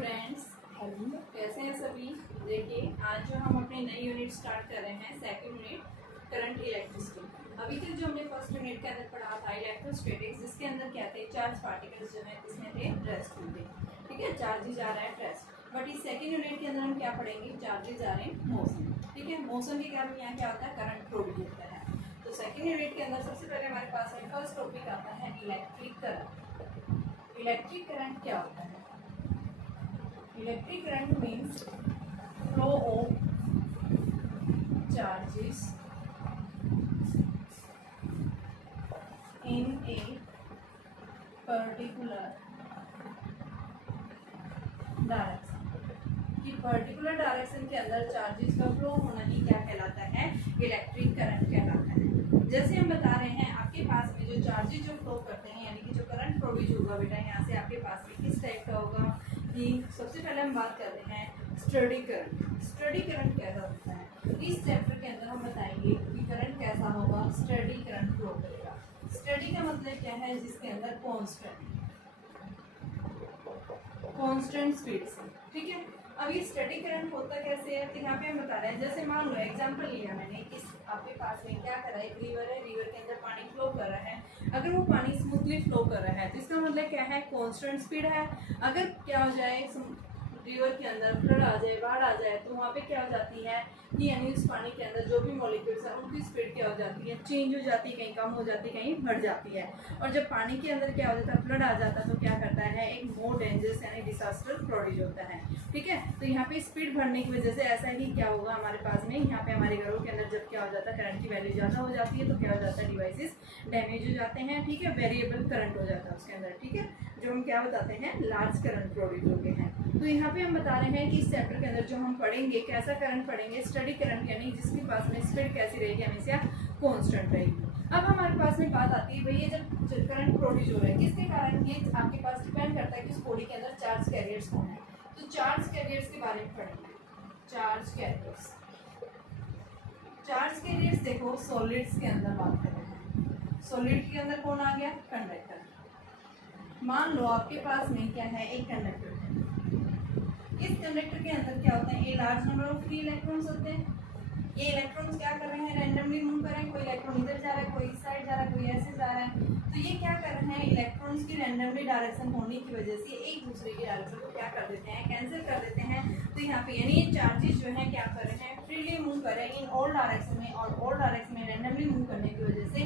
Students, कैसे हैं सभी। देखिए, आज जो हम अपनी नई यूनिट स्टार्ट कर रहे हैं, सेकंड यूनिट करंट इलेक्ट्रिसिटी। अभी तक जो हमने फर्स्ट यूनिट के अंदर पढ़ा था इलेक्ट्रोस्टैटिक्स, जिसके अंदर क्या थे, चार्ज पार्टिकल्स जो है इसमें थे रेस्ट होंगे, ठीक है, चार्जेज आ रहा है रेस्ट। बट इस सेकंड यूनिट के अंदर हम क्या पढ़ेंगे, चार्जेज आ रहे हैं मोशन, ठीक है। मोशन के कारण यहाँ क्या होता है, करंट प्रोड्यूस होता है। तो सेकंड यूनिट के अंदर सबसे पहले हमारे पास में फर्स्ट टॉपिक आता है इलेक्ट्रिक करंट। इलेक्ट्रिक करंट क्या होता है? Electric current means flow of charges in a particular direction। कि पर्टिकुलर डायरेक्शन के अंदर चार्जेस का फ्लो होना ही क्या कहलाता है, इलेक्ट्रिक करंट कहलाता है। जैसे हम बता रहे हैं, आपके पास में जो चार्जेस जो फ्लो करते हैं, यानी कि जो करंट प्रोड्यूस होगा बेटा, यहाँ से आपके पास में किस टाइप का होगा कि सबसे पहले हम बात कर रहे हैं स्टडी करंट। स्टडी करंट कैसा होता है, इस चैप्टर के अंदर हम बताएंगे कि करंट कैसा होगा, स्टडी करंट फ्लो करेगा। स्टडी का मतलब क्या है, जिसके अंदर कांस्टेंट स्पीड से, ठीक है। अब ये स्टडी करंट होता कैसे है, तो यहाँ पे हम बता रहे हैं, जैसे मान लो एग्जांपल लिया मैंने कि आपके पास में क्या कर रहा है, एक रिवर है, रिवर के अंदर पानी फ्लो कर रहा है। अगर वो पानी स्मूथली फ्लो कर रहा है तो इसका मतलब क्या है, कांस्टेंट स्पीड है। अगर क्या हो जाए, रिवर के अंदर फ्लड आ जाए, बाढ़ आ जाए, तो वहाँ पे क्या हो जाती है कि यानी उस पानी के अंदर जो भी मॉलिक्यूल्स हैं उनकी स्पीड क्या हो जाती है, चेंज हो जाती है, कहीं कम हो जाती है, कहीं बढ़ जाती है। और जब पानी के अंदर क्या हो जाता है, फ्लड आ जाता है, तो क्या करता है, एक मोर डेंजरस यानी डिजास्टर प्रोड्यूस होता है, ठीक है। तो यहाँ पे स्पीड बढ़ने की वजह से ऐसा ही क्या होगा हमारे पास में, यहाँ पे हमारे घरों के अंदर जब क्या हो जाता है, करंट की वैल्यू ज़्यादा हो जाती है, तो क्या हो जाता है, डिवाइसेस डैमेज हो जाते हैं, ठीक है, वेरिएबल करंट हो जाता है उसके अंदर, ठीक है, जो हम क्या बताते हैं, लार्ज करंट प्रोड्यूस होते हैं। तो यहाँ पे हम बता रहे हैं कि इस चैप्टर के अंदर जो हम पढ़ेंगे, कैसा करंट पढ़ेंगे, स्टडी करंट, यानी जिसके पास में स्पीड कैसी रहेगी, हमेशा कांस्टेंट रहेगी। अब हमारे पास में बात आती है, भैया जब करंट प्रोड्यूस हो रहा है किसके कारण, ये आपके पास डिपेंड करता है कि उस बॉडी के अंदर चार्ज कैरियर्स कौन है। तो चार्ज कैरियर्स के बारे में पढ़ेंगे। चार्ज कैरियर्स देखो, सॉलिड्स के अंदर बात कर रहे हैं। सॉलिड के अंदर कौन आ गया, कंडक्टर। मान लो आपके पास में क्या है, एक कंडक्टर है। इस कंडक्टर के अंदर क्या होता है, a large number of free electrons होते हैं। ये इलेक्ट्रॉन्स क्या कर रहे हैं, रैंडमली मूव कर रहे हैं, कोई इलेक्ट्रॉन इधर जा रहा है, कोई इस साइड जा रहा है, कोई ऐसे जा रहा है। तो ये क्या कर रहे हैं, इलेक्ट्रॉन्स की रैंडमली डायरेक्शन होने की वजह से एक दूसरे की डायरेक्शन को क्या कर देते हैं, कैंसिल कर देते हैं। तो यहाँ पे यानी ये चार्जेस जो है क्या कर रहे हैं, फ्रीली मूव कर रहे हैं इन ऑल डायरेक्शन में, और ऑल डायरेक्शन में रैंडमली मूव करने की वजह से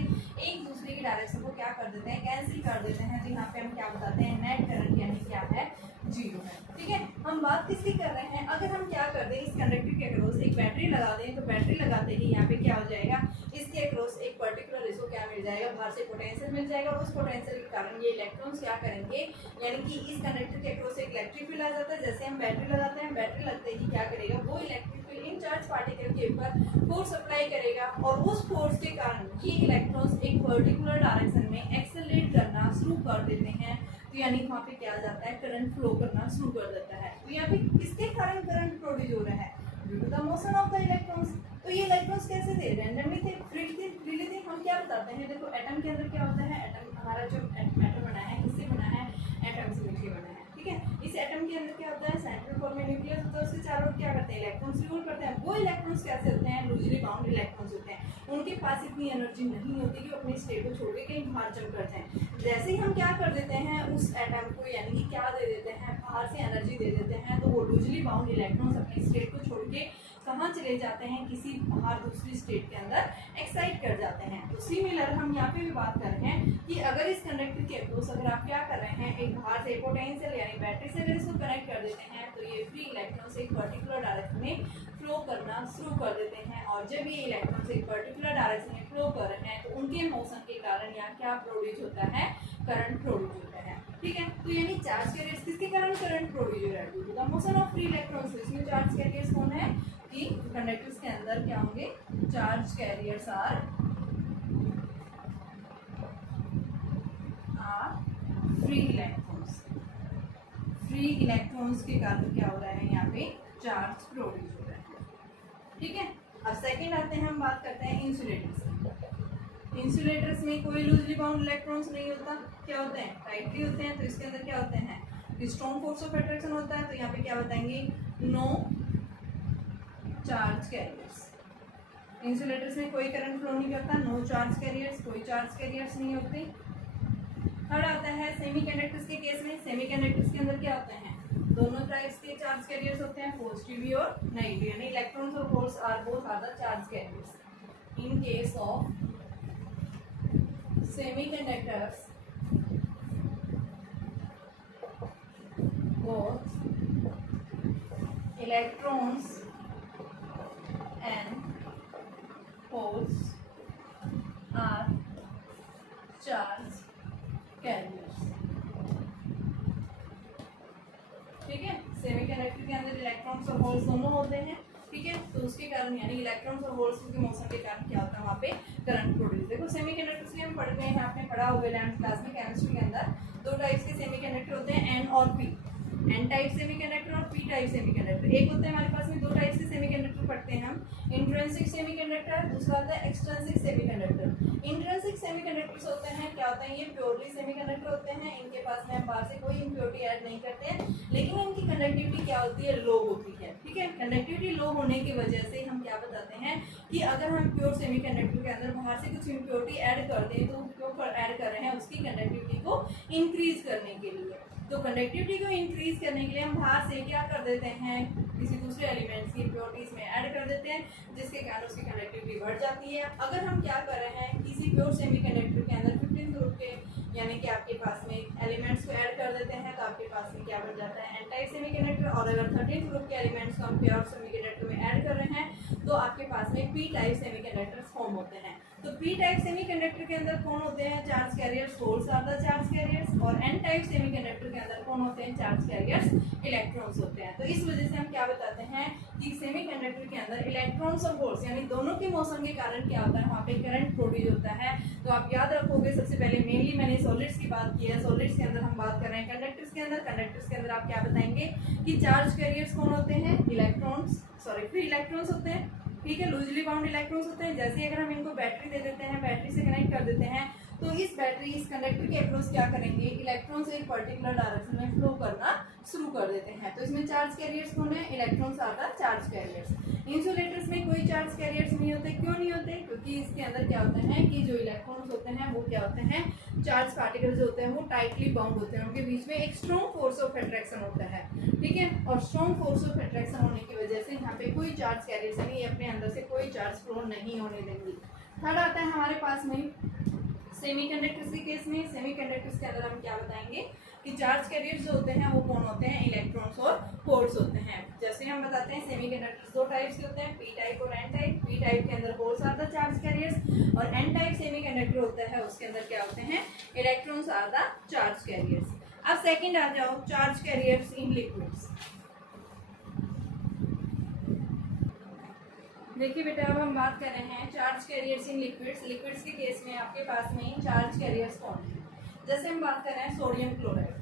एक दूसरे की डायरेक्शन को क्या कर देते हैं, कैंसिल कर देते हैं। तो यहाँ पे हम क्या बताते हैं, नेट करंट यानी क्या है, जीरो है, ठीक है। हम बात किसकी कर रहे हैं, अगर हम क्या कर दें, इस कंडक्टर के अक्रॉस एक बैटरी लगा दें, तो बैटरी लगाते ही यहाँ पे क्या हो जाएगा, इसके अक्रॉस एक पर्टिकुलर इसको क्या मिल जाएगा, बाहर से पोटेंशियल मिल जाएगा, और उस पोटेंशियल के कारण ये इलेक्ट्रॉन्स क्या करेंगे, यानी कि इस कंडक्टर के अक्रॉस एक इलेक्ट्रिक फील्ड आ जाता है। जैसे हम बैटरी लगाते हैं, बैटरी लगते ही क्या करेगा, वो electric field in charge particle के ऊपर फोर्स अप्लाई करेगा, और उस फोर्स के कारण ये इलेक्ट्रॉन्स एक पर्टिकुलर डायरेक्शन में एक्सेलरेट करना शुरू कर देते हैं। तो यानी वहाँ पे क्या जाता है, करंट फ्लो करना शुरू कर देता है। तो यहाँ पे किसके कारण करंट प्रोड्यूस हो रहा है, due to the motion of the electrons. तो ये इलेक्ट्रॉन्स कैसे थे, रैंडमली थे, फ्रीली थे। हम क्या बताते हैं, देखो एटम के अंदर क्या होता है, एटम हमारा जो मैटर बना है किससे बना है, एटम से मिलकर बना है, ठीक है। इस एटम के अंदर क्या होता है, सेंट्रल कोर में न्यूक्लियस होता है, उसके चारों ओर क्या करते हैं, इलेक्ट्रॉन्स रिवॉल्व करते हैं। वो इलेक्ट्रॉन्स कैसे होते हैं, लूजली बाउंड इलेक्ट्रॉन्स होते हैं। उनके पास इतनी एनर्जी नहीं होती कि वो अपने स्टेट को छोड़ के कहीं बाहर जंप कर जाएं। जैसे ही हम क्या कर देते हैं, उस एटम को यानी कि क्या दे देते हैं, बाहर से एनर्जी दे देते हैं, तो वो लूजली बाउंड इलेक्ट्रॉन्स अपने स्टेट को छोड़ के कहाँ चले जाते हैं, किसी बाहर दूसरी स्टेट के अंदर एक्साइट कर जाते हैं। तो सिमिलर हम यहाँ पे भी बात कर रहे हैं कि अगर इस कंडक्टर के अक्रॉस अगर आप क्या कर रहे हैं, एक बाहर से पोटेंशियल यानी बैटरी से अगर इसको कनेक्ट कर देते हैं, तो ये फ्री इलेक्ट्रॉन्स एक पर्टिकुलर डायरेक्शन में फ्लो करना शुरू कर देते हैं। और जब ये इलेक्ट्रॉन्स एक पर्टिकुलर डायरेक्शन में फ्लो कर रहे हैं, तो उनके मोशन के कारण यहाँ क्या प्रोड्यूस होता है, करंट प्रोड्यूस होता है, ठीक है। तो यानी चार्ज कैरियर्स किसके कारण करंट प्रोड्यूस हो रहा है, due to the motion of free electrons. इसमें चार्ज कैरियर्स कौन है, कि कंडक्टर्स के अंदर क्या होंगे, charge carriers are free electrons. Free electrons के कारण क्या हो रहा है, यहाँ पे चार्ज प्रोड्यूस हो रहा है, ठीक है। अब सेकंड आते हैं, हम बात करते हैं इंसुलेटर्स। इंसुलेटर्स में कोई लूजली बाउंड इलेक्ट्रॉन्स नहीं होता, क्या होते हैं, टाइटली होते हैं। तो इसके अंदर क्या होते हैं, स्ट्रॉन्ग फोर्स ऑफ अट्रैक्शन होता है, तो यहाँ पे क्या बताएंगे, नो चार्ज कैरियर्स। इंसुलेटर्स में कोई करंट फ्लो नहीं करता, नो चार्ज कैरियर्स, कोई चार्ज कैरियर्स नहीं होते। थर्ड आता है सेमीकंडक्टर्स के केस में। सेमीकंडक्टर्स के अंदर क्या होते हैं, दोनों टाइप्स के चार्ज कैरियर्स होते हैं, पॉजिटिव भी और नेगेटिव, यानी इलेक्ट्रॉन्स और holes are both are the charge carriers. In case of semiconductors both electrons and holes are charge carriers। ठीक है, सेमीकंडक्टर के अंदर इलेक्ट्रॉन्स और होल्स दोनों होते हैं। ठीक है, तो उसके कारण यानी इलेक्ट्रॉन्स और होल्स के मोशन के कारण क्या होता है, वहाँ पे करंट प्रोड्यूस। देखो सेमीकंडक्टर्स के हम पढ़ते हैं, आपने पढ़ा होगा 11th क्लास में केमिस्ट्री के अंदर, दो टाइप्स के सेमीकंडक्टर होते हैं, एन और पी। एन टाइप सेमीकंडक्टर और पी टाइप सेमीकंडक्टर। एक होता है हमारे पास में, दो टाइप्स के सेमीकंडक्टर पढ़ते हैं हम, इंट्रिंसिक सेमीकंडक्टर, दूसरा होता है एक्सट्रिंसिक सेमीकंडक्टर। इंट्रिंसिक सेमीकंडक्टर्स होते हैं, क्या होता है, ये प्योरली सेमीकंडक्टर होते हैं, इनके पास में हम बाहर से कोई इम्प्योरिटी ऐड नहीं करते हैं, लेकिन इनकी कंडक्टिविटी क्या होती है, लो होती है। ठीक है, कंडक्टिविटी लो होने की वजह से हम क्या बताते हैं कि अगर हम प्योर सेमीकंडक्टर के अंदर बाहर से कुछ इम्प्योरिटी ऐड कर दें, तो क्यों ऐड कर रहे हैं, उसकी कंडक्टिविटी को इंक्रीज करने के लिए। तो कंडक्टिविटी को इंक्रीज करने के लिए हम बाहर से क्या कर देते हैं, किसी दूसरे एलिमेंट्स की इम्प्योरिटीज में ऐड कर देते हैं, जिसके कारण उसकी कंडक्टिविटी बढ़ जाती है। अगर हम क्या कर रहे हैं, किसी प्योर सेमीकंडक्टर के अंदर 15 ग्रुप के यानी कि आपके पास में एलिमेंट्स को ऐड कर देते हैं, तो आपके पास में क्या बन जाता है, एन टाइप सेमीकंडक्टर। और अगर 13 ग्रुप के एलिमेंट्स को हम प्योर सेमीकंडक्टर में ऐड कर रहे हैं, तो आपके पास में पी टाइप सेमीकंडक्टर्स फॉर्म होते हैं। तो पी टाइप सेमीकंडक्टर के अंदर कौन होते हैं, charge carriers, holes are the charge carriers. और एन टाइप सेमीकंडक्टर के अंदर कौन होते हैं, चार्ज कैरियर्स, इलेक्ट्रॉन्स होते हैं। तो इस वजह से हम क्या बताते हैं कि सेमीकंडक्टर के अंदर इलेक्ट्रॉन्स और होल्स यानी दोनों के मोशन के कारण क्या होता है, वहाँ पे करंट प्रोड्यूस होता है। तो आप याद रखोगे, सबसे पहले मेनली मैंने सॉलिड्स की बात की है, सॉलिड्स के अंदर हम बात कर रहे हैं कंडक्टर्स के अंदर। कंडक्टर्स के अंदर आप क्या बताएंगे कि चार्ज कैरियर्स कौन होते हैं, इलेक्ट्रॉन्स, सॉरी फ्री इलेक्ट्रॉन्स होते हैं। ठीक है, लूजली बाउंड इलेक्ट्रॉन्स होते हैं। जैसे अगर हम इनको बैटरी दे देते हैं, बैटरी से कनेक्ट कर देते हैं, तो इस बैटरी इस कंडक्टर के अक्रॉस क्या करेंगे, इलेक्ट्रॉन्स एक पर्टिकुलर डायरेक्शन में फ्लो करना शुरू कर देते हैं। तो इसमें चार्ज कैरियर्स कौन है, electrons are the charge carriers. Insulators में कोई चार्ज कैरियर्स नहीं होते, क्यों नहीं होते, क्योंकि इसके अंदर क्या होता है कि जो इलेक्ट्रॉन्स होते हैं वो क्या होते हैं, चार्ज पार्टिकल्स होते हैं, वो टाइटली बाउंड होते हैं, उनके बीच में एक स्ट्रॉन्ग फोर्स ऑफ अट्रैक्शन होता है। ठीक है, और स्ट्रॉन्ग फोर्स ऑफ अट्रैक्शन होने की वजह से यहाँ पे कोई चार्ज कैरियर्स यानी अपने अंदर से कोई चार्ज फ्लो नहीं होने देंगे। थर्ड आता है हमारे पास में सेमीकंडक्टर्स के केस में। सेमीकंडक्टर्स के अंदर हम क्या बताएंगे कि चार्ज कैरियर्स जो होते हैं वो कौन होते हैं, इलेक्ट्रॉन्स और होल्स होते हैं। जैसे हम बताते हैं सेमीकंडक्टर्स दो टाइप्स के होते हैं, पी टाइप और एन टाइप। पी टाइप के अंदर holes are the charge carriers, और एन टाइप सेमीकंडक्टर होता है उसके अंदर क्या होते हैं, electrons are the charge carriers. अब सेकंड आ जाओ, चार्ज कैरियर्स इन लिक्विड्स। देखिए बेटा, अब हम बात कर रहे हैं charge carriers in liquids. Liquids के केस में आपके पास में चार्ज कैरियर्स कौन है, जैसे हम बात कर रहे हैं सोडियम क्लोराइड।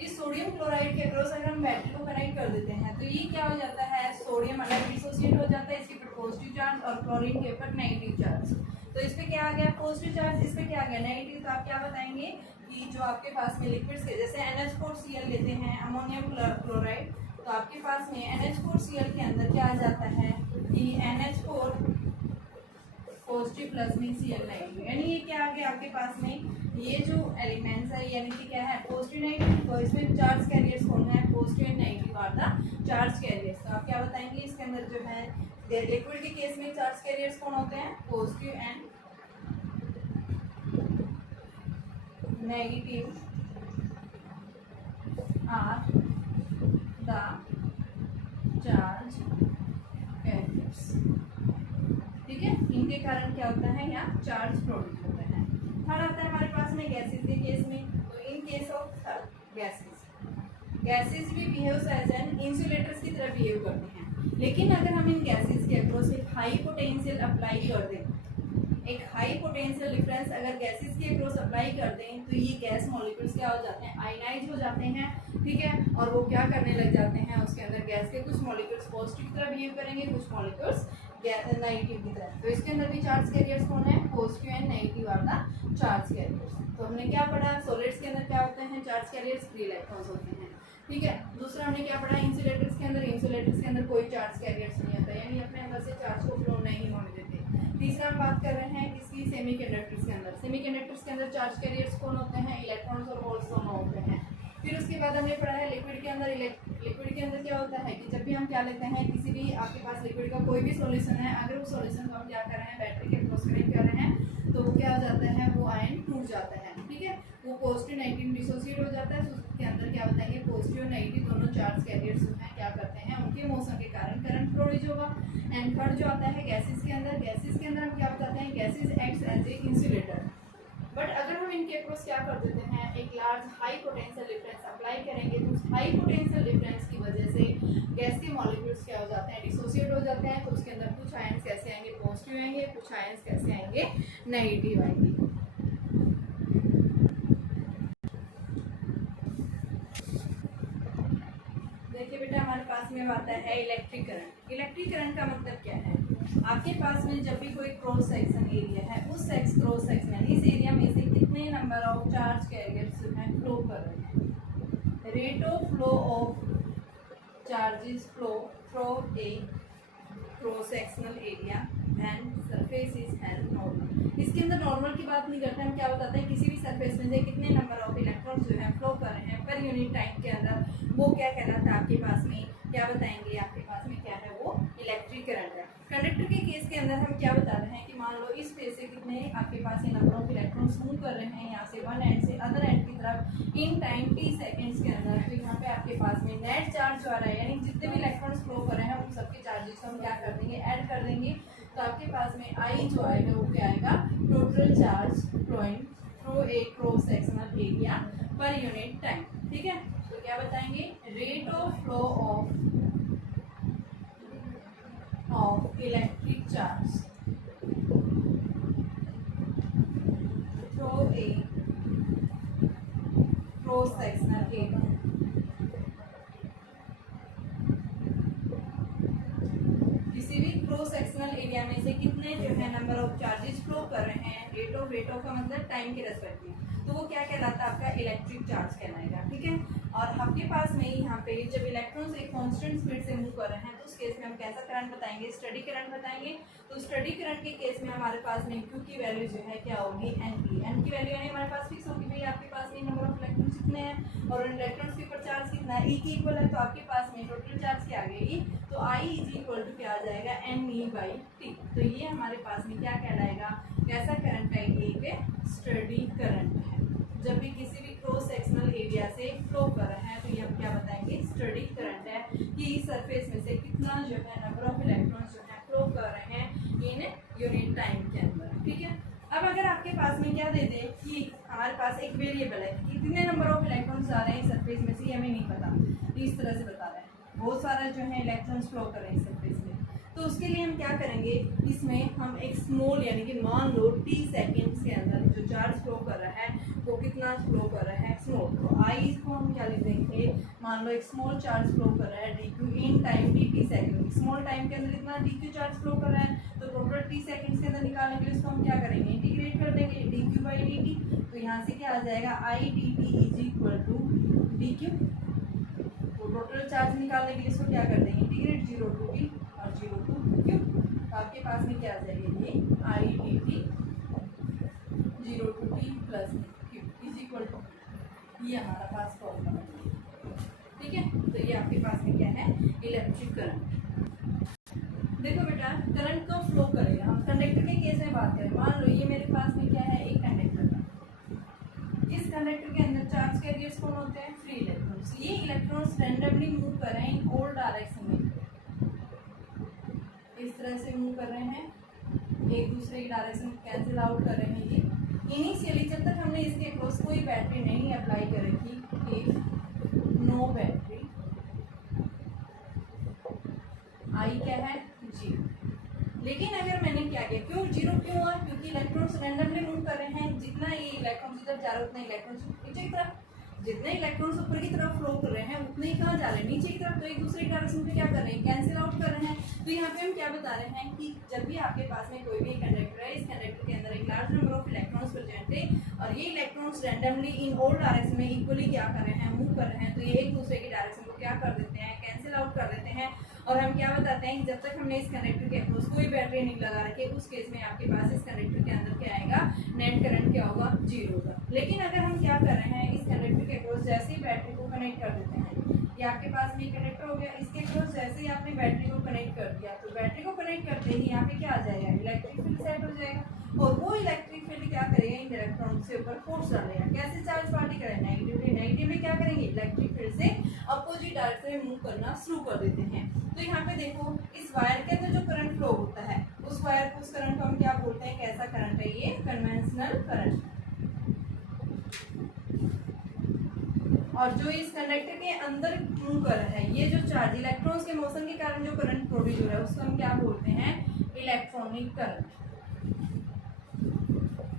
इस सोडियम क्लोराइड के अक्रॉस अगर हम बैटरी को कनेक्ट कर देते हैं, तो ये क्या हो जाता है, सोडियम अलग डिसोसिएट हो जाता है, इसके ऊपर पॉजिटिव चार्ज और क्लोरीन के ऊपर नेगेटिव चार्ज। तो इस पे क्या आ गया, पॉजिटिव चार्ज, इस पे क्या आ गया, नेगेटिव। तो आप क्या बताएंगे कि जो आपके पास में लिक्विड्स के जैसे NH4Cl लेते हैं, अमोनियम क्लोराइड, तो आपके पास में NH4Cl के अंदर क्या आ जाता है कि NH4 पॉजिटिव प्लस में Cl नेगेटिव, यानी ये क्या आ गया आपके पास में, ये जो एलिमेंट्स है यानी कि क्या है, पॉजिटिव नेगेटिव। तो इसमें चार्ज कैरियर्स कौन है, positive and negative are the charge carriers. तो आप क्या बताएंगे इसके अंदर जो है लिक्विड के केस में चार्ज कैरियर्स कौन होते हैं, positive and negative are the charge carriers. ठीक है, इनके कारण क्या होता है, यहाँ चार्ज प्रोड्यूस होता है। थर्ड आता है हमारे पास में गैसेस के केस में। तो इन केस ऑफ गैसेस भी बिहेव्स एज एन इंसुलेटर्स की तरह बिहेव करते हैं, लेकिन अगर हम इन गैसेस के अक्रॉस एक हाई पोटेंशियल अप्लाई कर दें, एक हाई पोटेंशियल डिफरेंस अगर गैसेस के अक्रॉस अप्लाई कर दें, तो ये गैस मॉलिक्यूल्स क्या हो जाते हैं, आयनाइज हो जाते हैं। ठीक है, और वो क्या करने लग जाते हैं, उसके अंदर गैस के कुछ मॉलिक्यूल्स पॉजिटिव की तरह बिहेव करेंगे, कुछ मॉलिक्यूल्स नेगेटिव की तरफ। तो इसके अंदर भी चार्ज कैरियर्स कौन है, positive and negative are the charge carriers. तो हमने क्या पढ़ा, सॉलिड्स के अंदर क्या होते हैं, चार्ज कैरियर्स, फ्री इलेक्ट्रॉन्स होते हैं। ठीक है, दूसरा हमने क्या पढ़ा, इंसुलेटर्स के अंदर कोई चार्ज कैरियर्स नहीं होता, यानी अपने अंदर से चार्ज को फ्लो नहीं होने देते। तीसरा हम बात कर रहे हैं किसकी, सेमीकंडक्टर्स के अंदर। सेमीकंडक्टर्स के अंदर चार्ज कैरियर्स कौन होते हैं, इलेक्ट्रॉन्स और होल्स दोनों होते हैं। फिर उसके बाद हमने पढ़ा है लिक्विड के अंदर। लिक्विड के अंदर क्या होता है कि जब भी हम क्या लेते हैं, किसी भी आपके पास लिक्विड का कोई भी सॉल्यूशन है, अगर उस सॉल्यूशन को हम क्या कर रहे हैं, बैटरी के क्रॉस कनेक्ट कर रहे हैं, तो वो क्या हो जाता है, वो आयन टूट जाता है। ठीक है, वो पॉजिटिव नेगेटिव डिसोसिएट हो जाता है। तो उसके अंदर क्या बताएंगे, पॉजिटिव और नेगेटिव दोनों चार्ज कैरियर्स जो हैं क्या करते हैं, उनके मोशन के कारण करंट प्रोड्यूस होगा। एंड थर्ड जो आता है गैसेस के अंदर। गैसेस के अंदर हम क्या बताते हैं, gases acts as a insulator. But अगर हम इनके अक्रॉस क्या कर देते हैं, एक large high potential difference apply करेंगे, तो उस हाई पोटेंशियल डिफरेंस की वजह से गैस के मॉलिक्यूल्स क्या हो जाते हैं, डिसोसिएट हो जाते हैं। तो उसके अंदर कुछ आयंस कैसे आएंगे, पॉजिटिव आएंगे, कुछ आयंस कैसे आएंगे, नेगेटिव आएंगे। देखिए बेटा, हमारे पास में आता है इलेक्ट्रिक करंट। इलेक्ट्रिक करंट का मतलब क्या है, आपके पास में जब भी कोई क्रॉस सेक्शन एरिया है, उस क्रॉस सेक्शन इस एरिया में से कितने नंबर ऑफ चार्ज कैरियर्स जो हैं फ्लो कर रहे हैं। Rate of flow of charges flow through a cross sectional area and surface is held normal. इसके अंदर नॉर्मल की बात नहीं करते, हम क्या बताते हैं, किसी भी सरफेस में से कितने नंबर ऑफ इलेक्ट्रॉन्स जो है फ्लो कर रहे हैं पर यूनिट टाइम के अंदर, वो क्या कहलाता है आपके पास में, क्या बताएंगे आपके पास में क्या है, वो इलेक्ट्रिक करंट है। कंडक्टर के केस के अंदर हम क्या बता रहे हैं कि मान लो इस फेज से कितने आपके पास ये नंबर ऑफ इलेक्ट्रॉन्स मूव कर रहे हैं यहाँ से वन एंड से अदर एंड की तरफ इन टाइम t सेकेंड्स के अंदर। तो यहाँ पे आपके पास में नेट चार्ज जो आ रहा है, यानी जितने भी इलेक्ट्रॉन्स फ्लो कर रहे हैं उन सबके चार्जेस को हम क्या कर देंगे, ऐड कर देंगे। तो आपके पास में I जो आएगा वो क्या आएगा, total charge flowing through a cross sectional area per unit time. ठीक है, तो क्या बताएंगे, rate of flow of electric charge through a cross sectional area. किसी भी क्रॉस सेक्शनल एरिया में से कितने जो है नंबर ऑफ चार्जेस फ्लो कर रहे हैं, रेट ऑफ का मतलब टाइम के रेस्पेक्टिव, तो वो क्या कहलाता है, आपका इलेक्ट्रिक चार्ज कहलाएगा। ठीक है, और आपके पास में यहाँ पे जब इलेक्ट्रॉन्स एक कांस्टेंट स्पीड से मूव कर रहे हैं, तो उस केस में हम कैसा करंट बताएंगे, स्टडी करंट बताएंगे। तो स्टडी करंट के केस में हमारे पास में Q की वैल्यू जो है क्या होगी, एन की वैल्यू यानी हमारे पास फिक्स होगी, भाई आपके पास में नंबर ऑफ इलेक्ट्रॉन्स कितने हैं और इलेक्ट्रॉन्स के ऊपर चार्ज कितना है, E की इक्वल है। तो आपके पास में टोटल चार्ज क्या आ गई, तो I इज इक्वल टू क्या आ जाएगा, NE/T। तो ये हमारे पास में क्या कहलाएगा, कैसा करंट है, ये स्टडी करंट है। जब भी किसी भी क्रॉस सेक्शनल एरिया से फ्लो कर रहा है, तो ये हम क्या बताएंगे, स्टडी करंट है कि इस सरफेस में से कितना जो है नंबर ऑफ इलेक्ट्रॉन्स जो है फ्लो कर रहे हैं इन यूनिट टाइम के अंदर। ठीक है, अब अगर आपके पास में क्या दे दे कि हमारे पास एक वेरिएबल है, कितने नंबर ऑफ इलेक्ट्रॉन्स आ रहे हैं इस सरफेस में से, हमें नहीं पता, इस तरह से बता रहे हैं बहुत सारा जो है इलेक्ट्रॉन्स फ्लो कर रहे हैं इस सरफेस में। तो उसके लिए हम क्या करेंगे, इसमें हम एक स्मॉल यानी कि मान लो t सेकेंड्स के अंदर जो चार्ज फ्लो कर रहा है वो कितना फ्लो कर रहा है, स्मॉल। तो I को हम क्या लिख देंगे, मान लो एक स्मॉल चार्ज फ्लो कर रहा है dq in time dt second. Small time के अंदर इतना dq चार्ज फ्लो कर रहा है, तो टोटल t सेकेंड्स के अंदर निकालने के लिए उसको हम क्या करेंगे, इंटीग्रेट कर देंगे dq/dt। तो यहाँ से क्या आ जाएगा, I dt is equal to dq। तो टोटल चार्ज निकालने के लिए इसको क्या कर देंगे, इंटीग्रेट 0 to t और 0 to q। तो आपके पास में क्या आ जाएगा, ये I dt 0 to t plus q is equal to, ये हमारा पास फॉर्मूला है। ठीक है, तो ये आपके पास में क्या है, इलेक्ट्रिक करंट। देखो बेटा, करंट को फ्लो करेगा, हम कंडक्टर के केस में बात करें, मान लो ये मेरे पास में क्या है, एक कंडक्टर है। इस कंडक्टर के अंदर चार्ज कैरियर्स कौन होते हैं, फ्री इलेक्ट्रॉन्स। ये इलेक्ट्रॉन्स रैंडमली मूव कर रहे हैं इन ऑल डायरेक्शन में, इस तरह से मूव कर रहे हैं, एक दूसरे की डायरेक्शन कैंसिल आउट कर रहे हैं। ये इनिशियली जब तक हमने इसके क्रॉस कोई बैटरी नहीं अप्लाई कर रखी, नो बैटरी, आई क्या है, 0। लेकिन अगर मैंने क्या किया, क्यों 0 क्यों हुआ, क्योंकि इलेक्ट्रॉन्स रैंडमली मूव कर रहे हैं, जितना ये इलेक्ट्रॉन्स इधर जा रहे हैं उतना इलेक्ट्रॉन्स नीचे की तरफ, जितने इलेक्ट्रॉन्स ऊपर की तरफ फ्लो कर रहे हैं उतने ही कहाँ जा रहे हैं, नीचे की तरफ। तो एक दूसरे की डायरेक्शन पे क्या कर रहे हैं, कैंसिल आउट कर रहे हैं। तो यहाँ पे हम क्या बता रहे हैं कि जब भी आपके पास में कोई भी कंडक्टर है, इस कंडक्टर के अंदर एक large number of electrons present है और ये electrons randomly in all direction में इक्वली क्या कर रहे हैं, मूव कर रहे हैं। तो ये एक दूसरे की डायरेक्शन को क्या कर देते हैं, कैंसिल आउट कर देते हैं। और हम क्या बताते हैं कि जब तक हमने इस कंडक्टर के अक्रॉस कोई बैटरी नहीं लगा रखी, उस केस में आपके पास इस कंडक्टर के अंदर क्या आएगा, नेट करंट क्या होगा, 0 होगा। लेकिन अगर हम क्या कर रहे हैं, इस कंडक्टर के अक्रॉस जैसे ही बैटरी को कनेक्ट कर देते हैं, ये आपके पास में कंडक्टर हो गया, इसके अक्रॉस जैसे ही आपने बैटरी को कनेक्ट कर दिया, तो बैटरी को कनेक्ट करते ही यहाँ पे क्या आ जाएगा, इलेक्ट्रिक फील्ड सेट हो जाएगा। और वो इलेक्ट्रिक फील्ड क्या करेगा, इन इलेक्ट्रॉन से ऊपर फोर्स डालेगा। कैसे चार्ज पार्टी करें, नेगेटिवली क्या करेंगे, इलेक्ट्रिक फील्ड से अपोजिट डायरेक्शन में मूव करना शुरू कर देते हैं। तो यहाँ पे देखो, इस वायर के अंदर जो करंट फ्लो होता है, उस वायर को, उस करंट को हम क्या बोलते हैं, कैसा करंट है, ये कन्वेंशनल करंट। और जो इस कंडक्टर के अंदर मूव कर रहा है, ये जो चार्ज इलेक्ट्रॉन्स के मोशन के कारण जो करंट प्रोड्यूस हो रहा है, उसको हम क्या बोलते हैं, इलेक्ट्रॉनिक करंट।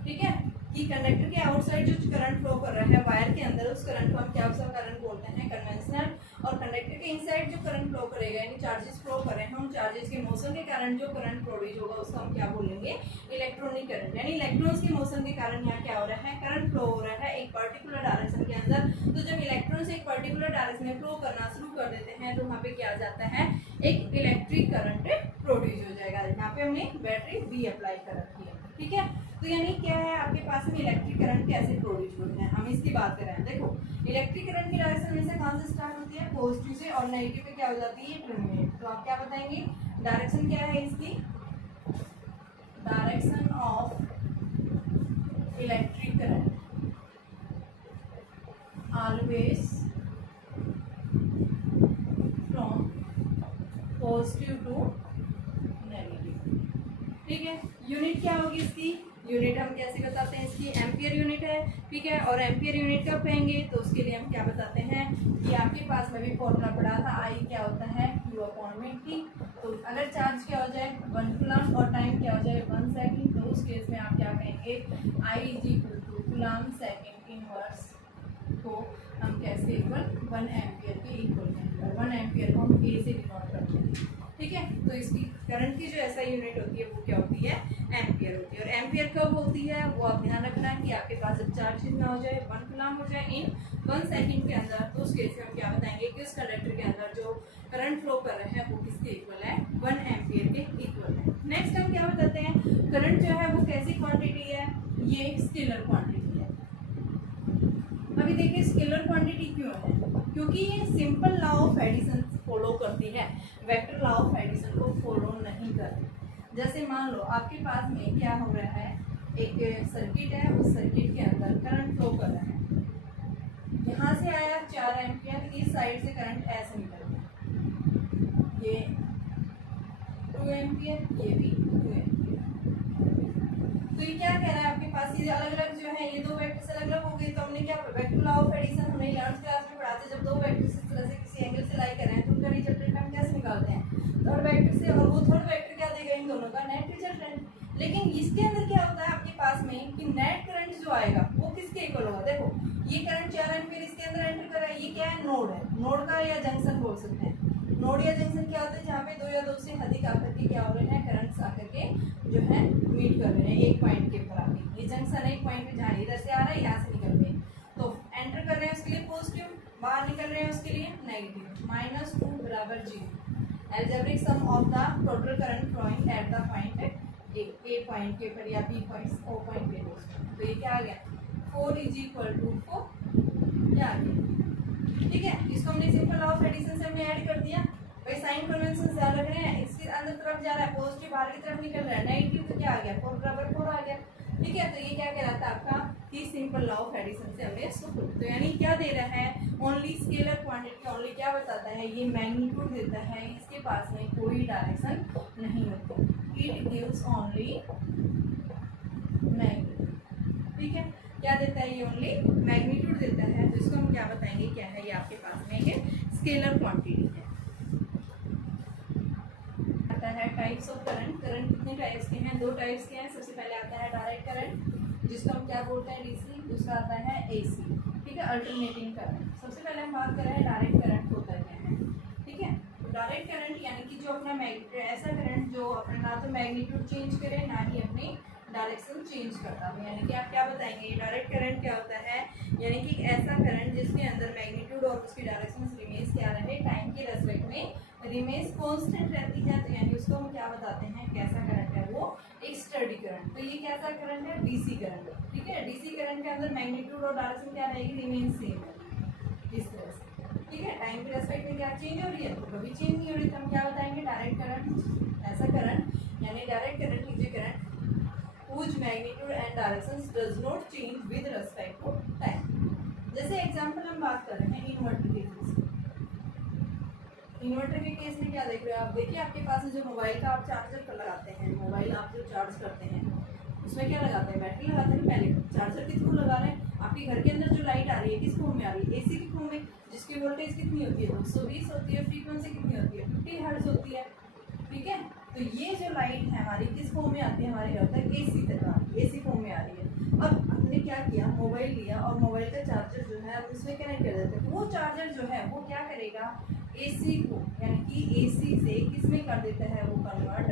ठीक है, कि कंडक्टर के आउटसाइड जो करंट फ्लो कर रहा है वायर के अंदर, उस करंट को हम क्या करंट बोलते हैं, कन्वेंशनल। और कंडक्टर के इनसाइड जो करंट फ्लो करेगा, यानी चार्जेस फ्लो कर रहे हैं, उन चार्जेस के मोशन के कारण जो करंट प्रोड्यूस होगा, उसको हम क्या बोलेंगे, इलेक्ट्रॉनिक करंट। यानी इलेक्ट्रॉन्स के मोशन के कारण यहाँ क्या हो रहा है, करंट फ्लो हो रहा है एक पर्टिकुलर डायरेक्शन के अंदर। तो जब इलेक्ट्रॉन्स एक पर्टिकुलर डायरेक्शन में फ्लो करना शुरू कर देते हैं, तो वहाँ पे क्या आ जाता है, एक इलेक्ट्रिक करंट प्रोड्यूस हो जाएगा। यहाँ पे हमने बैटरी बी अप्लाई कर रखी है। ठीक है, तो यानी क्या है, आपके पास में इलेक्ट्रिक करंट कैसे प्रोड्यूस होते हैं, हम इसकी बात कर रहे हैं। देखो, इलेक्ट्रिक करंट की डायरेक्शन में से कहाँ से स्टार्ट होती है, पॉजिटिव से, और नेगेटिव पे क्या हो जाती है, टर्मिनेट। तो आप क्या बताएंगे, डायरेक्शन क्या है इसकी, direction of electric current always from positive to negative. ठीक है, यूनिट क्या होगी इसकी, यूनिट हम कैसे बताते हैं, इसकी एम्पियर यूनिट है। ठीक है, और एम्पियर यूनिट कब कहेंगे, तो उसके लिए हम क्या बताते हैं, कि आपके पास में भी फॉर्मूला पड़ा था, आई क्या होता है, Q/T। तो अगर चार्ज क्या हो जाए 1 कूलम और टाइम क्या हो जाए 1 सेकंड, तो उस केस में आप क्या कहेंगे, I = कूलम सेकंड इनवर्स को हम कैसे इक्वल 1 एम्पियर के इक्वल करेंगे। 1 एम्पियर को हम A से डिनोट करते हैं। ठीक है, तो इसकी करंट की जो ऐसा यूनिट होती है, वो क्या होती है, एम्पियर होती है। और एम्पियर कब होती है, वो आप ध्यान रखना कि आपके पास जब चार्ज कितना हो जाए, 1 कूलम हो जाए इन 1 सेकंड के अंदर, तो उस केस में हम क्या बताएंगे कि उस कंडक्टर के अंदर जो करंट फ्लो कर रहे हैं, वो किसके इक्वल है, 1 एम्पियर के इक्वल है। नेक्स्ट हम क्या बताते हैं, करंट जो है वो कैसी क्वांटिटी है, ये एक स्केलर क्वांटिटी है। अभी देखिए स्केलर क्वांटिटी क्यों है, क्योंकि ये simple law of addition follow करती है, वेक्टर लॉ ऑफ एडिशन को फॉलो नहीं करती। जैसे मान लो आपके पास में क्या हो रहा है, एक सर्किट है, उस सर्किट के अंदर करंट फ्लो कर रहा है, यहाँ से आया 4 एम्पियर, इस साइड से करंट ऐसे निकल गया, ये 2 एम्पियर, ये भी 2 एम्पियर। तो ये क्या कह रहा है, आपके पास ये अलग अलग जो है, ये दो वेक्टर्स अलग अलग हो गए। तो हमने क्या, वेक्टर लॉ ऑफ एडिशन हमने 11th क्लास में पढ़ा था, जब दो वेक्टर्स इस तरह से किसी एंगल से लाई कर रहे हैं, तो उनका रिजल्टेंट हम कैसे निकालते हैं, थर्ड वेक्टर से, और वो थर्ड वेक्टर क्या देगा, इन दोनों का नेट रिजल्टेंट। लेकिन इसके अंदर क्या होता है आपके पास में, कि नेट करंट जो आएगा वो किसके इक्वल होगा। देखो, ये करंट 4 एम्पियर इसके अंदर एंटर कर रहा है, ये क्या है, नोड है, नोड का या जंक्शन बोल सकते हैं। नोड या जंक्शन क्या होता है, जहाँ पे 2 या 2 से अधिक आकर के क्या हो रहे हैं, करंट्स आकर के जो है मीट कर रहे हैं एक पॉइंट के ऊपर आके। ये जंक्शन एक पॉइंट पे जहाँ इधर से आ रहा है, यहाँ से निकल रहे हैं, तो एंटर कर रहे हैं उसके लिए पॉजिटिव, बाहर निकल रहे हैं उसके लिए negative. -2 = 0। Algebraic sum of the total current flowing at the point A point के ऊपर या बी पॉइंट ओ पॉइंट पे। तो ये क्या आ गया, 4 = 4 क्या आ गया। ठीक है, इसको हमने सिंपल लॉ ऑफ एडिशन से हमने ऐड कर दिया। भाई साइन कन्वेंशन ध्यान रख रहे हैं, इसके अंदर तरफ जा रहा है, पॉजिटिव बाहर की तरफ निकल रहा है, नेगेटिव तो क्या आ गया, 4 = 4 आ गया। ठीक है, तो ये क्या कहलाता है आपका, कि सिंपल लॉ ऑफ एडिशन से हमने इसको प्रूव। तो यानी क्या दे रहा है, ओनली स्केलर क्वांटिटी, ओनली क्या बताता है, ये मैग्नीट्यूड देता है, इसके पास में कोई डायरेक्शन नहीं होती, इट गिव्स ओनली मैग्नीट्यूड। ठीक है, क्या देता है, ये ओनली मैग्नीट्यूड देता है। तो इसको हम क्या बताएंगे, क्या है, ये आपके पास में एक स्केलर क्वांटिटी है। आता है टाइप्स ऑफ करंट। करंट कितने टाइप्स के हैं, 2 टाइप्स के हैं। सबसे पहले आता है डायरेक्ट करंट, जिसको हम क्या बोलते हैं, डीसी। दूसरा आता है एसी। ठीक है, अल्टरनेटिंग करंट। सबसे पहले हम बात कर रहे हैं डायरेक्ट करंट होता क्या है। ठीक है, तो डायरेक्ट करंट यानी कि जो अपना ऐसा करंट जो अपना ना तो मैग्नीट्यूड चेंज करे ना ही अपनी डायरेक्शन चेंज करता हो। यानी कि आप क्या बताएंगे, डायरेक्ट करंट क्या होता है, यानी कि ऐसा करंट जिसके अंदर मैग्नीट्यूड और उसकी डायरेक्शन रिमेज क्या रहे, टाइम के रेस्पेक्ट में रिमेज कांस्टेंट रहती है। तो यानी उसको हम क्या बताते हैं, कैसा करंट है वो, एक स्टडी करंट। तो ये कैसा करंट है, डीसी करंट। ठीक है, डीसी करंट के अंदर मैग्नीट्यूड और डायरेक्शन क्या रहेगी, रिमेन सेम है इस तरह से। ठीक है, टाइम के रेस्पेक्ट में क्या चेंज हो रही है, तो कभी चेंज नहीं हो रही। तो हम क्या बताएंगे, डायरेक्ट करंट ऐसा करंट यानी direct current is a current whose magnitude and directions does not change with respect to time। जैसे एग्जांपल हम बात कर रहे हैं इन्वर्टर के केस में। इन्वर्टर के केस में क्या देख रहे हो आप, देखिए आपके पास जो मोबाइल का आप चार्जर पर लगाते हैं, मोबाइल आप जो चार्ज करते हैं उसमें क्या लगाते हैं, बैटरी लगाते हैं। पहले चार्जर किस फॉर्म लगा रहे हैं, आपके घर के अंदर जो लाइट आ रही है किस फॉर्म में आ रही है, एसी की फॉर्म में, जिसकी वोल्टेज कितनी होती है, 220 होती है, फ्रीक्वेंसी कितनी होती है, 50 हर्ट्ज होती है। ठीक है, तो ये जो लाइट है हमारी किस फॉर्म में आती है, हमारे यहाँ होता है एसी तरह, एसी फॉर्म में आ रही है। अब हमने क्या किया, मोबाइल लिया और मोबाइल का चार्जर जो है अब उसमें कनेक्ट कर देते हैं। वो चार्जर जो है वो क्या करेगा, एसी को यानी कि एसी से किस में कर देता है, वो कन्वर्ट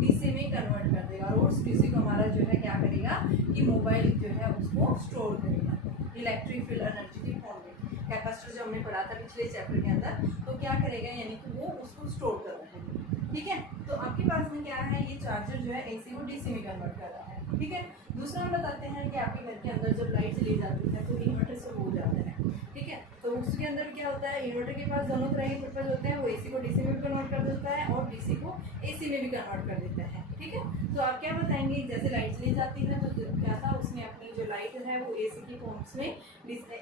डीसी में कन्वर्ट कर देगा। और उस डीसी को हमारा जो है क्या करेगा कि मोबाइल जो है उसको स्टोर करेगा इलेक्ट्रिक फील्ड एनर्जी की फॉर्म में। कैपेसिटर जो हमने पढ़ा था पिछले चैप्टर के अंदर, तो क्या करेगा यानी कि वो उसको स्टोर कर रहा है। ठीक है, तो आपके पास में क्या है, ये चार्जर जो है एसी को डीसी में कन्वर्ट कर रहा है। ठीक है, दूसरा हम बताते हैं कि आपके घर के अंदर जब लाइट चली जाती है तो इन्वर्टर से हो जाता है। ठीक है, तो उसके अंदर क्या होता है, इन्वर्टर के पास दोनों तरह के पर्पज होते हैं, वो एसी को डीसी में भी कन्वर्ट कर देता है और डीसी को एसी में भी कन्वर्ट कर देता है। ठीक है, तो आप क्या बताएंगे, जैसे लाइट चली जाती है तो क्या था, उसने अपनी जो लाइट है वो एसी की फॉर्म्स में,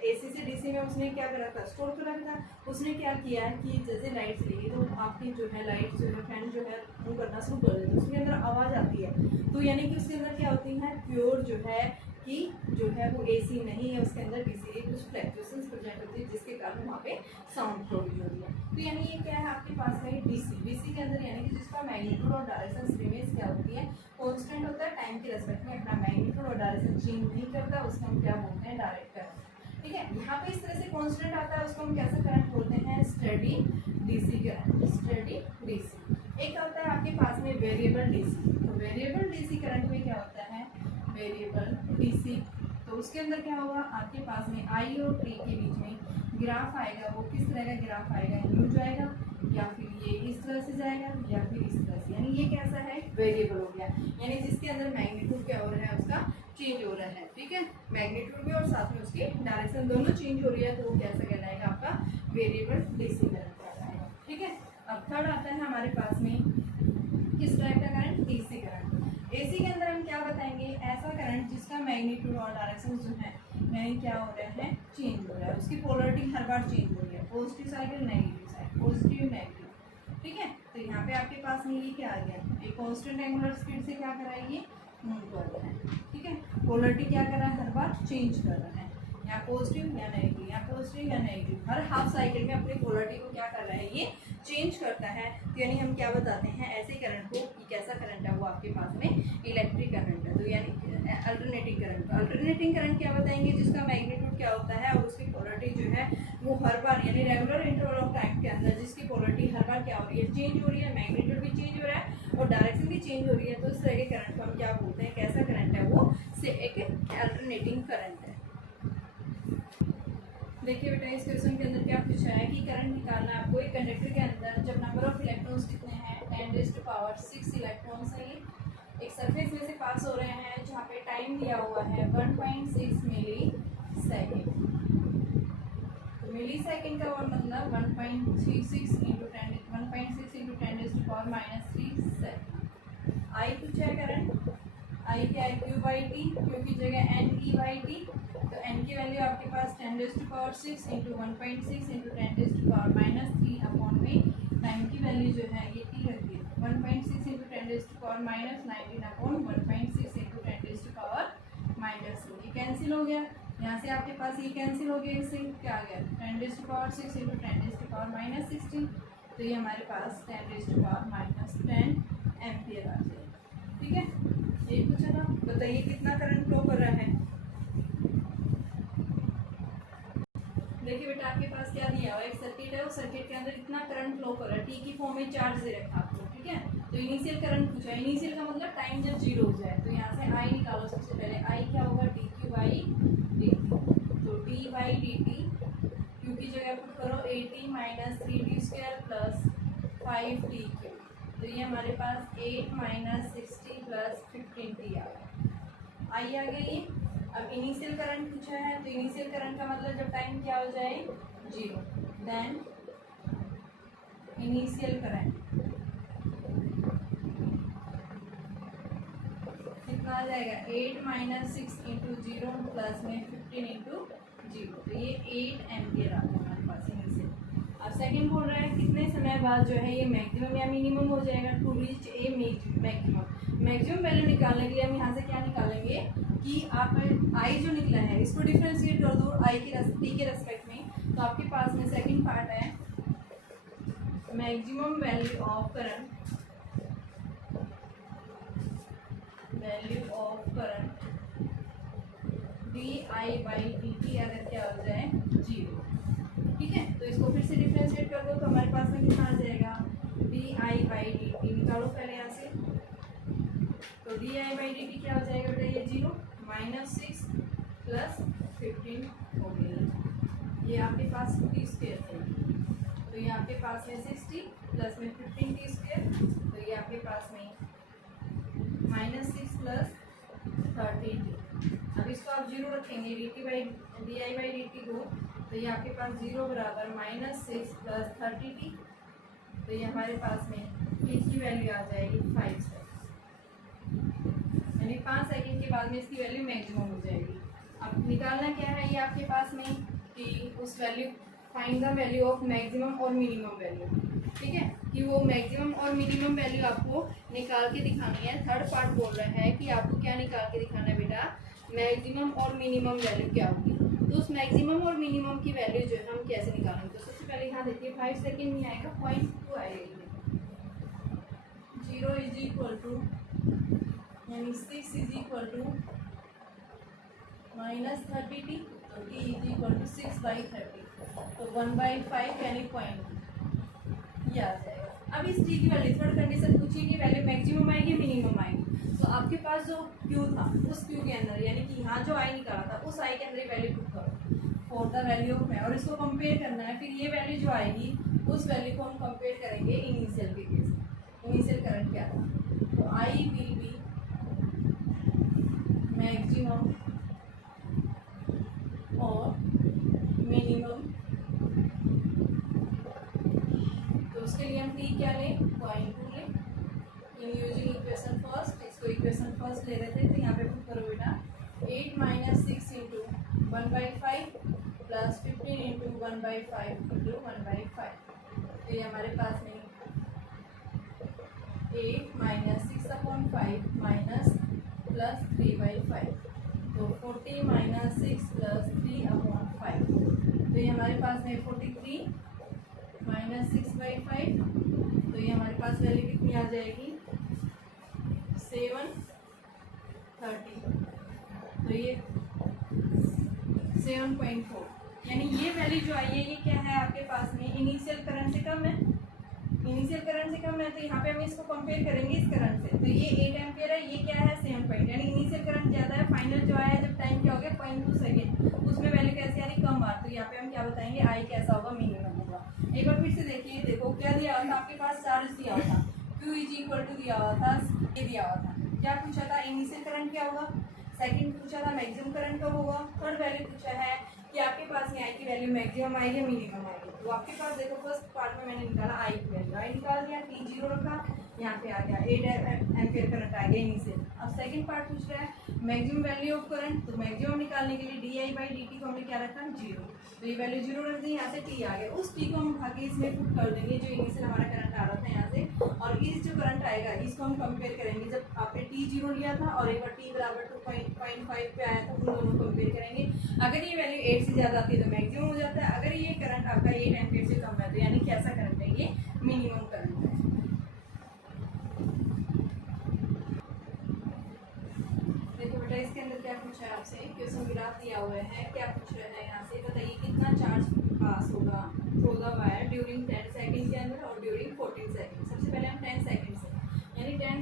एसी से डीसी में उसने क्या करा था, स्टोर कर रखा था। उसने क्या किया कि जैसे लाइट चलेगी तो आपकी जो है लाइट जो है फैन जो है मूव करना शुरू कर देती है, उसके अंदर आवाज़ आती है। तो यानी कि उसके अंदर क्या होती है, प्योर जो है कि जो है वो एसी नहीं है, उसके अंदर डीसी कुछ फ्लक्चुएशंस प्रेजेंट होती है जिसके कारण वहाँ पे साउंड प्रोड्यूस हो रही है। तो यानी ये क्या है आपके पास में डीसी, डीसी के अंदर यानी कि जिसका मैग्नीट्यूड और डायरेक्शन रिमेज क्या होती है, कांस्टेंट होता है, टाइम के रेस्पेक्ट में अपना मैग्नीट्यूड और डायरेक्शन चेंज नहीं करता, उसको हम क्या बोलते हैं, डायरेक्ट करंट। ठीक है, यहाँ पे इस तरह से कांस्टेंट आता है, उसको हम कैसा करंट बोलते हैं, study DC current, study DC. एक होता है आपके पास में वेरिएबल डीसी। तो वेरिएबल डीसी करंट में क्या होता है, वेरिएबल डीसी, तो उसके अंदर क्या होगा, आपके पास में आई और टी के बीच में ग्राफ आएगा। वो किस तरह का ग्राफ आएगा, न्यू जाएगा या फिर ये इस तरह से जाएगा या फिर इस तरह से, यानी ये कैसा है, वेरिएबल हो गया, यानी जिसके अंदर मैग्नीट्यूड क्या हो रहा है, उसका चेंज हो रहा है। ठीक है, मैग्नीट्यूड भी और साथ में उसकी डायरेक्शन दोनों चेंज हो रही है, तो वो कैसा कहलाएगा, आपका वेरिएबल डीसी करंट कहलाएगा। ठीक है, अब थर्ड आता है हमारे पास में किस टाइप का करंट, एसी करंट। एसी के अंदर हम क्या बताएंगे, ऐसा करंट जिसका मैग्नीट्यूड और डायरेक्शन जो है यानी क्या हो रहा है, चेंज हो रहा है, उसकी पोलरिटी हर बार चेंज हो रही है, पॉजिटिव साइड और नेगेटिव साइड, पॉजिटिव नेगेटिव। ठीक है, तो यहाँ पे आपके पास में ये क्या आ गया, एक कांस्टेंट एंगुलर स्पीड से क्या कर रहा है, ये मूव कर रहा है। ठीक है, पोलरिटी क्या कर रहा है, हर बार चेंज कर रहा है, या पॉजिटिव या नेगेटिव, या पॉजिटिव या नेगेटिव, हर हाफ साइकिल में अपनी पोलरिटी को क्या कर रहा है, ये चेंज करता है। तो यानी हम क्या बताते हैं, ऐसे करंट को कि कैसा करंट है, वो आपके पास में इलेक्ट्रिक करंट है। तो यानी अल्टरनेटिंग करंट, तो अल्टरनेटिंग करंट क्या बताएंगे, जिसका मैग्नीट्यूड क्या होता है और उसकी पोलरिटी जो है वो हर बार यानी रेगुलर इंटरवल ऑफ टाइम के अंदर जिसकी पोलरिटी हर बार क्या हो रही है, चेंज हो रही है, मैग्नीट्यूड भी चेंज हो रहा है और डायरेक्शन भी चेंज हो रही है। तो इस तरह के करंट को हम क्या बोलते हैं, कैसा करंट है, वो से एक अल्टरनेटिंग करंट है। देखिए बेटा, इस क्वेश्चन के अंदर क्या पूछा है कि करंट निकालना है आपको। एक कंडक्टर के अंदर जब नंबर ऑफ इलेक्ट्रॉन्स कितने हैं, 10⁻⁶ इलेक्ट्रॉन्स है, ये एक सरफेस में से पास हो रहे हैं जहाँ पे टाइम दिया हुआ है 1.6 मिली सेकेंड। तो मिली सेकेंड का और मतलब 1.66 इंटू 10, 1.6 इंटू 10⁻³ सेकेंड। आई पूछा है करंट, आई क्या है, Q/T, क्यू की जगह NE/T, तो n की वैल्यू आपके पास 10⁻⁶ इंटू 1.6 इंटू 10⁻³ अपॉन में टाइम की वैल्यू जो है ये t रख दी, 1.6 इंटू 10⁻⁹ अपॉन 1.6 इंटू 10⁻⁻⁻, ये कैंसिल हो गया, यहाँ से आपके पास ये कैंसिल हो गया, इससे क्या आ गया 10⁻⁶ इंटू 10⁻⁻16, तो ये हमारे पास 10⁻⁻10 एम्पियर आ जाएगा। ठीक है, ये पूछा था, बताइए कितना करंट फ्लो कर रहा है। देखिए बेटा, आपके पास क्या दिया हुआ है, एक सर्किट है, उस सर्किट के अंदर इतना करंट फ्लो कर रहा है, टी की फॉर्म में चार्ज दे रखा आपको, ठीक है। तो इनिशियल करंट पूछा है, इनिशियल का मतलब टाइम जब जीरो हो जाए। तो यहाँ से आई निकालो, सबसे पहले आई क्या होगा, D Q by D T. तो D by D T, Q की जगह पुट करो 80 minus 3t square plus 5t Q. तो ये हमारे पास 8 माइनस 60 प्लस 15t आ गया, आई आ गई। अब इनिशियल करंट पूछा है, तो इनिशियल करंट का मतलब जब टाइम क्या हो जाए, जीरो, देन इनिशियल करंट कितना आ जाएगा, 8 माइनस 6 इंटू जीरो प्लस में 15 इंटू जीरो। तो ये 8 एम्पियर आ गया हमारे पास इनिशियल। अब सेकंड बोल रहा है कितने समय बाद जो है ये मैक्सिमम या मिनिमम हो जाएगा, to reach a maximum. Maximum value निकालने के लिए हम यहाँ से क्या निकालेंगे कि आप आई जो निकला है इसको डिफ्रेंशिएट कर दो आई के टी के रेस्पेक्ट में। तो आपके पास में सेकंड पार्ट है maximum value of current, D I by D T अगर क्या हो जाए, जीरो, ठीक है। तो इसको फिर से डिफ्रेंशिएट कर दो, तो हमारे पास में कितना आ जाएगा, D I by D T. निकालो पहले यहाँ से, तो D I by D T क्या हो जाएगा बेटा, ये जीरो माइनस 6 प्लस 15 हो गई। ये आपके पास टी स्क्वायर है, तो ये आपके पास में 60 प्लस में 15 टी स्क्वायर, तो ये आपके पास में माइनस 6 प्लस 30 टी। अब इसको आप जीरो रखेंगे D T by D I by D T को, तो ये आपके पास जीरो बराबर माइनस 6 प्लस 30 टी। तो ये हमारे पास में टी की वैल्यू आ जाएगी 5 सेकंड, यानी 5 सेकंड के बाद में इसकी वैल्यू मैक्सिमम हो जाएगी। अब निकालना क्या है ये आपके पास में कि उस value, find the value of maximum और मिनिमम वैल्यू, ठीक है, कि वो मैक्सिमम और मिनिमम वैल्यू आपको निकाल के दिखानी है। थर्ड पार्ट बोल रहा है कि आपको क्या निकाल के दिखाना है बेटा, मैक्सिमम और मिनिमम वैल्यू क्या होगी। तो उस मैक्सिमम और मिनिमम की वैल्यू जो है हम कैसे निकालेंगे, तो सबसे पहले यहाँ देखिए 5 सेकेंड में आएगा 0.2 आएगा, 0 इज इक्वल टू यानी 6 is equal to minus 30t, तो t इज इक्वल टू 6/30, तो 1/5 यानी 0.2 ये आ जाएगा। अब इस t की वैल्यू थर्ड कंडीशन पूछिए कि वैल्यू मैक्सिमम आएगी मिनिमम आएगी। तो आपके पास जो q था उस q के अंदर यानी कि यहाँ जो i निकाला था उस i के अंदर वैल्यू पुट करो फॉर द वैल्यू ऑफ और इसको कंपेयर करना है। फिर ये वैल्यू जो आएगी उस वैल्यू को हम कंपेयर करेंगे इनिशियल के केस। इनिशियल करंट क्या था, तो i विल बी मैक्सिमम और मिनिमम, तो उसके लिए हम t क्या लें, 0.2 लें यूजिंग इक्वेशन फर्स्ट। इसको इक्वेशन फर्स्ट ले रहे थे, तो यहाँ पे पुट करो बेटा 8 minus 6 into 1/5 plus 15 into 1/5 into 1/5। तो ये हमारे पास में 8 माइनस 6/5 माइनस प्लस 3/5, तो 40 माइनस 6 प्लस 3/5। तो ये हमारे पास में 43 माइनस 6/5, तो ये हमारे पास वैल्यू कितनी आ जाएगी 730, तो ये 7.4, यानी ये वैल्यू जो आई है ये क्या है आपके पास में इनिशियल करंट से कम है। इनिशियल करंट से कम है, तो यहाँ पे हम इसको कंपेयर करेंगे इस करंट से। तो ये 8 एम्पियर है, ये क्या है 7 पॉइंट, यानी इनिशियल करंट ज़्यादा है। फाइनल जो आया जब टाइम क्या हो गया 0.2 सेकेंड, उसमें वैल्यू कैसे यानी कम बार। तो यहाँ पे हम क्या बताएंगे आई कैसा होगा, मिनिमम होगा। एक बार फिर से देखिए, देखो क्या दिया हुआ था आपके पास, चार्ज दिया हुआ था Q इज इक्वल टू दिया हुआ था, ये दिया हुआ था। क्या पूछा था, इनिशियल करंट क्या होगा, सेकंड पूछा था मैक्सिमम करंट कब होगा, थर्ड वैल्यू पूछा है कि आपके पास में आई की वैल्यू मैक्सिमम आएगी या मिनिमम आएगी। तो आपके पास देखो फर्स्ट पार्ट में मैंने निकाला आई की वैल्यू, आई निकाल दिया, टी जीरो रखा, यहाँ पे आ गया 8 एम्पियर करंट आ गया इनिशियल। अब सेकंड पार्ट पूछ रहा है मैक्सिमम वैल्यू ऑफ करंट, तो मैक्सिमम निकालने के लिए D I by D T को हमने क्या रखा, जीरो। तो ये वैल्यू जीरो रख दी, यहाँ से टी आ गया, उस टी को हम उठा के इसमें पुट कर देंगे जो इनिशियल हमारा करंट आ रहा था यहाँ से, और इस जो करंट आएगा इसको हम कंपेयर करेंगे जब आपने टी जीरो लिया था और एक बार टी बराबर 2.5 पे आया था, उन दोनों को कंपेयर करेंगे। अगर ये वैल्यू 8 से ज़्यादा आती है तो मैक्सिमम हो जाता है, अगर ये करंट आपका 8 एम्पियर से कम है तो यानी कैसा करंट है, ये मिनिमम करंट है। देखो बेटा इसके अंदर क्या पूछा है आपसे, क्वेश्चन ग्राफ दिया हुआ है, क्या पूछ रहा है यहाँ से बताइए कितना चार्ज पास होगा through the wire during 10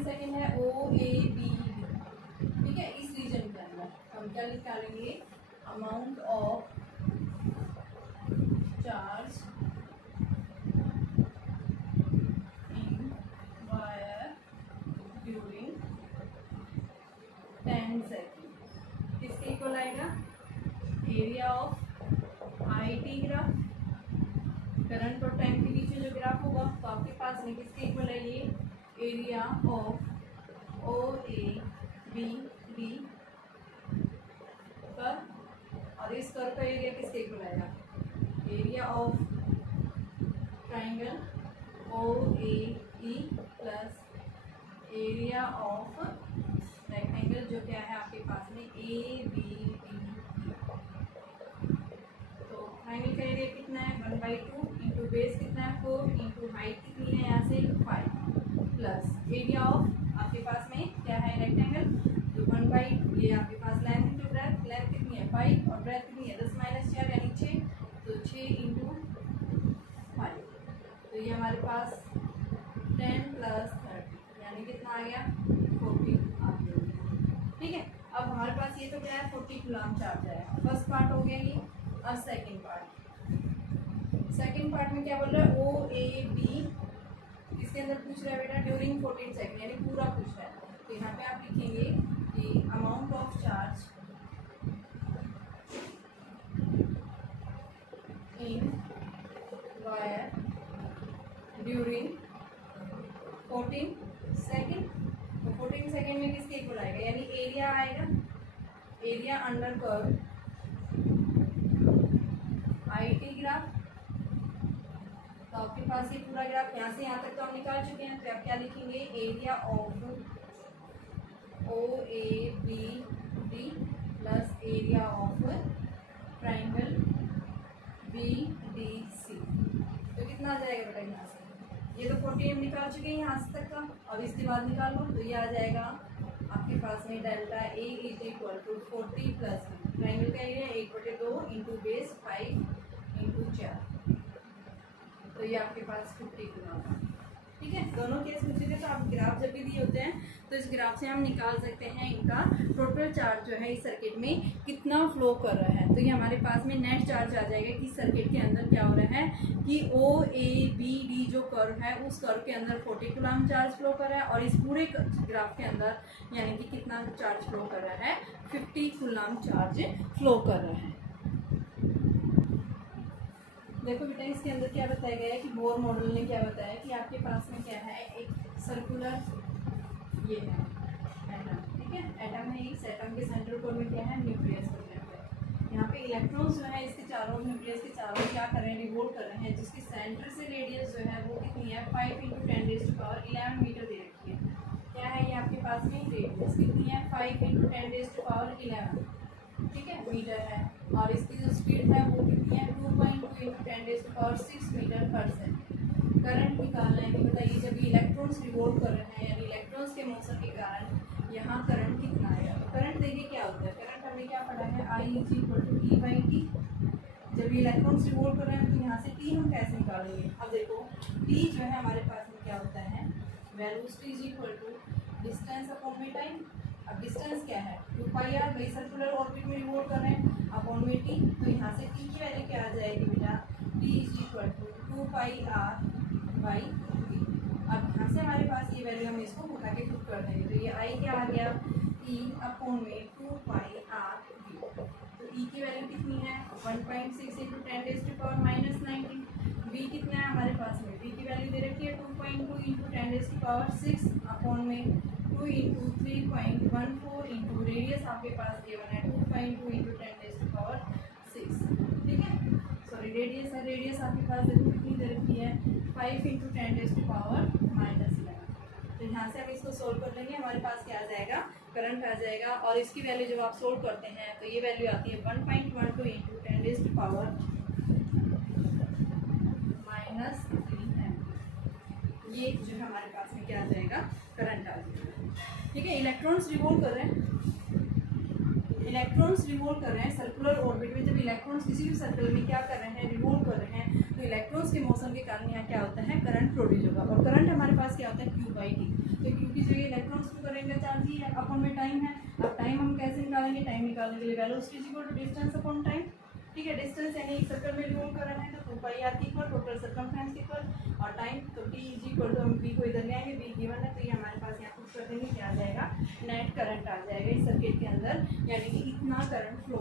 second है OABD, ठीक है। इस रीजन के अंदर हम क्या निकालेंगे, amount of charge in wire during 10 second. किसके इक्वल आएगा, area of IT graph, current और टाइम के बीच में जो ग्राफ होगा, तो आपके पास में किसके इक्वल है, ये एरिया ऑफ OABD कर, और इस कर का एरिया किसके इक्वल आएगा, area of triangle OAE plus area of rectangle जो क्या है आपके पास में ABD। तो ट्राइंगल का एरिया कितना है, 1/2 इंटू बेस कितना है 4 इंटू हाइट कितनी है यहाँ से 5 प्लस एरिया ऑफ आपके पास में क्या है रेक्टेंगल, जो 1/, ये आपके पास लेंथ इंटू ब्रेथ, लेंथ कितनी है 5 और ब्रेथ कितनी है 10 - 4 यानी 6, तो 6 इंटू 5, तो ये हमारे पास 10 + 30 यानी कितना आ गया 40 आ गया, ठीक है। अब हमारे पास ये तो क्या है 40 कूलम चार्ज आया, फर्स्ट पार्ट हो गया ये। अब सेकंड पार्ट में क्या बोल रहा है, OAB इसके अंदर पूछ रहा है बेटा ड्यूरिंग 14 सेकंड, यानी पूरा पूछ रहा है। तो यहाँ पे आप लिखेंगे कि amount of charge in wire during 14 second. तो 14 सेकंड में किसके इक्वल आएगा, यानी एरिया आएगा, area under curve IT graph. तो आपके पास ये पूरा ग्राफ यहाँ से यहाँ तक तो हम निकाल चुके हैं, तो आप क्या लिखेंगे, area of OABD plus area of triangle BDC। तो कितना आ जाएगा बेटा यहाँ से, ये तो 40 हम निकाल चुके हैं यहाँ से तक का, अब इसके बाद निकाल लो, तो ये आ जाएगा आपके पास में डेल्टा A = 40 प्लस ट्राइंगल का एरिया 1/2 इंटू बेस 5 इंटू 4, तो ये आपके पास 50 कूलम, ठीक है। दोनों केस पूछे थे, तो आप ग्राफ जब भी दिए होते हैं तो इस ग्राफ से हम निकाल सकते हैं इनका टोटल चार्ज जो है इस सर्किट में कितना फ्लो कर रहा है। तो ये हमारे पास में नेट चार्ज आ जाएगा कि सर्किट के अंदर क्या हो रहा है कि OABD जो कर्व है उस कर्व के अंदर 40 कूलम चार्ज फ्लो कर रहा है, और इस पूरे ग्राफ के अंदर यानी कि कितना चार्ज फ्लो कर रहा है 50 कूलम चार्ज फ्लो कर रहा है। देखो बेटा इसके अंदर क्या बताया गया है कि बोर मॉडल ने क्या बताया कि आपके पास में क्या है, एक सर्कुलर ये है एटम, ठीक है। एटम है, इस एटम के सेंटर कोर में क्या है, न्यूक्लियस प्रेजेंट है। यहाँ पे इलेक्ट्रॉन्स जो है इसके चारों, न्यूक्लियस के चारों क्या कर रहे हैं, रिवोल्व कर रहे हैं, जिसके सेंटर से रेडियस जो है वो कितनी है 5 × 10⁻11 मीटर दे रखी है। क्या है ये आपके पास में रेडियस कितनी है 5 × 10⁻11, ठीक है, मीटर है, और इसकी जो स्पीड है वो कितनी है 2.2 × 10⁻6 मीटर पर सेकंड। करंट निकालना है कि बताइए जब इलेक्ट्रॉन्स रिवोल्व कर रहे हैं यानी इलेक्ट्रॉन्स के मोशन के कारण यहाँ करंट कितना आएगा। तो करंट देखिए क्या होता है, करंट हमने क्या पढ़ा है I = E/T। जब इलेक्ट्रॉन्स रिवोल्व कर रहे हैं तो यहाँ से T हम कैसे निकालेंगे। अब देखो T जो है हमारे पास में क्या होता है, वेलोसिटी = डिस्टेंस अपॉन में टाइम। अब डिस्टेंस क्या है 2πr, वही सर्कुलर ऑर्बिट में रिवॉल्व कर रहे हैं, अपॉन में t। तो यहाँ से t की वैल्यू क्या आ जाएगी बेटा, t = 2πr/t। अब यहाँ से हमारे पास ये वैल्यू हम इसको उठा के पुट कर देंगे, तो ये i क्या आ गया e अपॉन में 2πr/t। तो e की वैल्यू कितनी है 1.6 × 10⁻19। v कितना है हमारे पास में, v की वैल्यू दे रखी है 2.2 × 10⁻6 अपॉन में 2 × 3.14 इंटू रेडियस आपके पास गिवन है 2.2 × 10⁻6, ठीक है। सॉरी रेडियस है, रेडियस आपके पास देखो कितनी दे रखी है 5 × 10⁻11। तो यहाँ से हम इसको सोल्व कर लेंगे, हमारे पास क्या आ जाएगा करंट आ जाएगा, और इसकी वैल्यू जब आप सोल्व करते हैं तो ये वैल्यू आती है 1.12 × 10⁻³ ये जो है हमारे पास में क्या आ जाएगा करंट आ जाएगा, ठीक है। इलेक्ट्रॉन्स रिवॉल्व कर रहे हैं, सर्कुलर ऑर्बिट में। जब इलेक्ट्रॉन्स किसी भी सर्कल में क्या कर रहे हैं रिवॉल्व कर रहे हैं, तो तो इलेक्ट्रॉन्स के मोशन के कारण यहाँ क्या होता है, करंट प्रोड्यूस होगा। और करंट हमारे पास क्या होता है, Q/T। तो Q की जगह इलेक्ट्रॉन्स को करंट का चार्ज ही है, अपन में टाइम है। अब टाइम हम कैसे निकालेंगे, टाइम निकालने के लिए velocity equal to distance upon time. ठीक है, डिस्टेंस यानी एक सर्कल में रिवॉल्व कर रहे हैं तो 2πr की इक्वल, टोटल सर्कमफ्रेंस इक्वल, और टाइम तो t इज इक्वल टू, हम v को इधर ले आएंगे, v गिवन है तो ये हमारे पास यहाँ पुट कर देंगे, क्या आ जाएगा, नेट करंट आ जाएगा इस सर्किट के अंदर, यानी कि इतना करंट